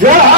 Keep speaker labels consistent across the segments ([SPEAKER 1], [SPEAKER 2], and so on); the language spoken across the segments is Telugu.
[SPEAKER 1] Yeah.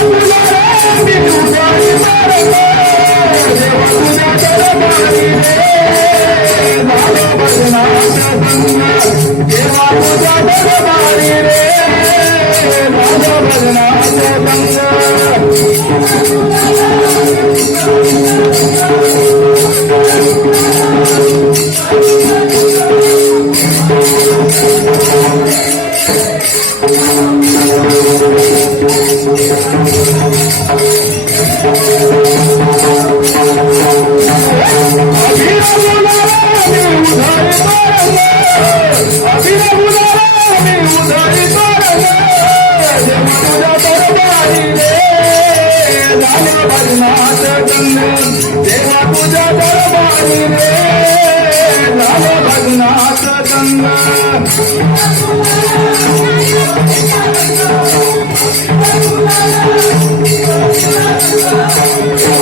[SPEAKER 1] Thank you. దేవా పూజ దరబారి రే లాల భగనాథ గంగా Thank you.